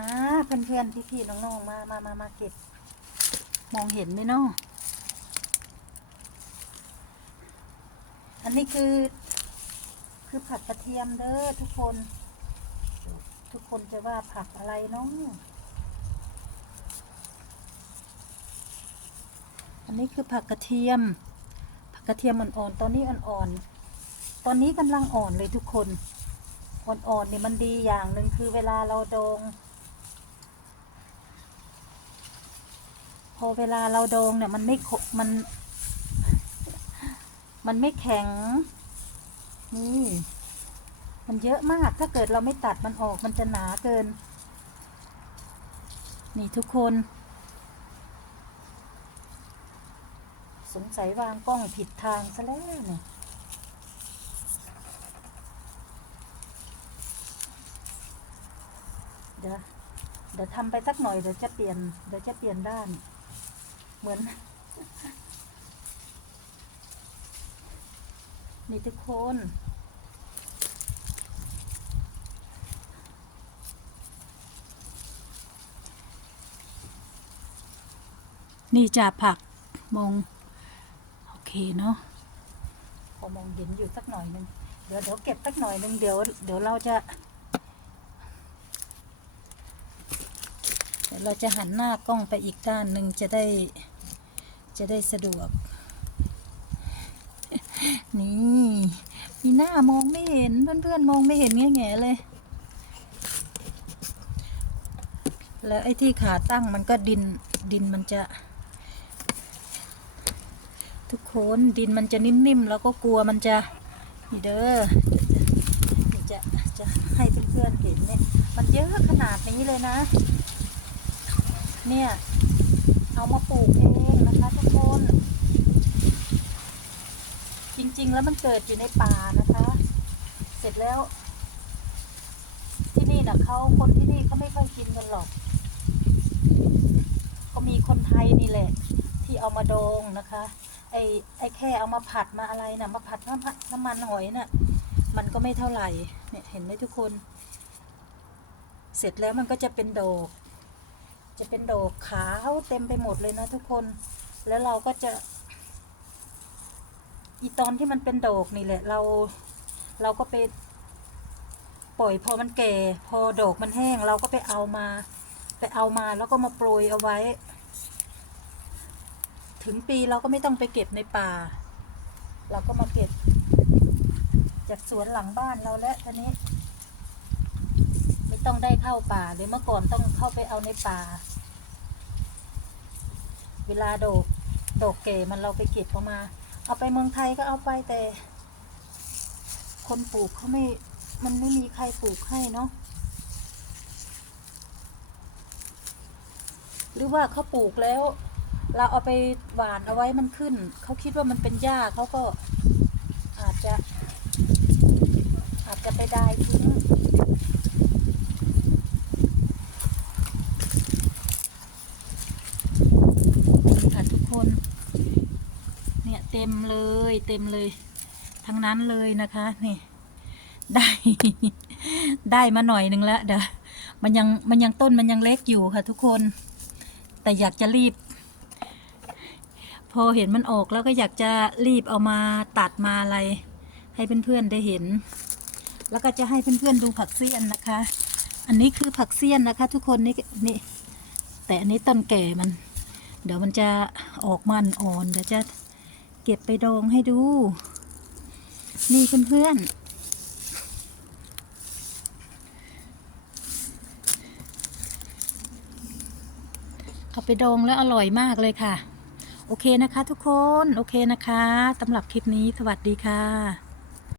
มาเพื่อนเพื่อนพี่พี่ๆน้องๆมามามามาเก็บ มองเห็นไหมเนาะอันนี้คือ คือผักกระเทียมเด้อทุกคน ทุกคนจะว่าผักอะไรเนาะอันนี้คือผักกระเทียม ผักกระเทียมอ่อนๆตอนนี้อ่อนๆตอนนี้กำลังอ่อนเลยทุกคนอ่อนๆเนี่ยมันดีอย่างหนึ่งคือเวลาเราดอง อเวลาเราดองเนี่ยมันไม่มัน มันไม่แข็ง นี่ มันเยอะมาก ถ้าเกิดเราไม่ตัดมันออกมันจะหนาเกิน นี่ทุกคน สงสัยวางกล้องผิดทางซะแล้วเนี่ยเดี๋ยวเดี๋ยวทำไปสักหน่อยเดี๋ยวจะเปลี่ยนเดี๋ยวจะเปลี่ยนด้าน เหมือน นี่ทุกคนนี่จะผักมง โอเคเนาะพอมองเห็นอยู่สักหน่อยหนึงเดี๋ยวเดี๋ยวเก็บสักหน่อยหนึงเดี๋ยวเดี๋ยวเราจะเดี๋ยวเราจะหันหน้ากล้องไปอีกด้านหนึ่งจะได้ จะได้สะดวก นี่ มีหน้ามองไม่เห็นเพื่อนๆมองไม่เห็นแง่ๆเลย แล้วไอ้ที่ขาตั้งมันก็ดินดินมันจะ ทุกคนดินมันจะนิ่มๆแล้วก็กลัวมันจะนี่เด้อจะจะให้เพื่อนๆเห็นเนี่ยมันเยอะขนาดนี้เลยนะ เนี่ย เอามาปลูก จริงๆแล้วมันเกิดอยู่ในป่านะคะ เสร็จแล้ว ที่นี่นะเขาคนที่นี่เขาไม่ค่อยกินกันหรอกก็มีคนไทยนี่แหละ ที่เอามาดองนะคะ ไอ้ไอ้แค่เอามาผัดมาอะไรนะ่ะมาผัดน้ำน้ำมันหอยน่ะ มันก็ไม่เท่าไหร่เนี่ยเห็นไหมทุกคน เสร็จแล้วมันก็จะเป็นดอกจะเป็นดอกขาวเต็มไปหมดเลยนะทุกคน แล้วเราก็จะอีตอนที่มันเป็นดอกนี่แหละ เราเราก็ไปปล่อยพอมันแก่ พอดอกมันแห้ง เราก็ไปเอามา ไปเอามาแล้วก็มาโปรยเอาไว้ ถึงปีเราก็ไม่ต้องไปเก็บในป่า เราก็มาเก็บ จากสวนหลังบ้านเราแล้วทีนี้ ไม่ต้องได้เข้าป่าเลยเมื่อก่อนต้องเข้าไปเอาในป่า เวลาดอก ดอกเก๋มันเราไปเก็บเอามา เอาไปเมืองไทยก็เอาไปแต่ คนปลูกเขาไม่ มันไม่มีใครปลูกให้เนาะหรือว่าเขาปลูกแล้ว เราเอาไปหวานเอาไว้มันขึ้น เขาคิดว่ามันเป็นหญ้าเขาก็อาจจะ อาจจะไปได้ทิ้ง ค่ะทุกคน เต็มเลยเต็มเลย ทั้งนั้นเลยนะคะนี่ ได้ ได้มาหน่อยหนึ่งแล้วเดี๋ยวมันยังมันยังต้นมันยังเล็กอยู่ค่ะ ทุกคน แต่อยากจะรีบ พอเห็นมันออกแล้วก็อยากจะรีบเอามาตัดมาอะไร ให้เพื่อนๆได้เห็น แล้วก็จะให้เพื่อนๆดูผักเสี้ยนนะคะ อันนี้คือผักเสี้ยนนะคะ ทุกคนนี่นี่ แต่อันนี้ต้นแก่มัน เดี๋ยวมันจะออกมันอ่อนเดี๋ยวจะ เก็บไปดองให้ดู นี่เพื่อนๆเอาไปดองแล้วอร่อยมากเลยค่ะ โอเคนะคะทุกคน โอเคนะคะสำหรับคลิปนี้สวัสดีค่ะ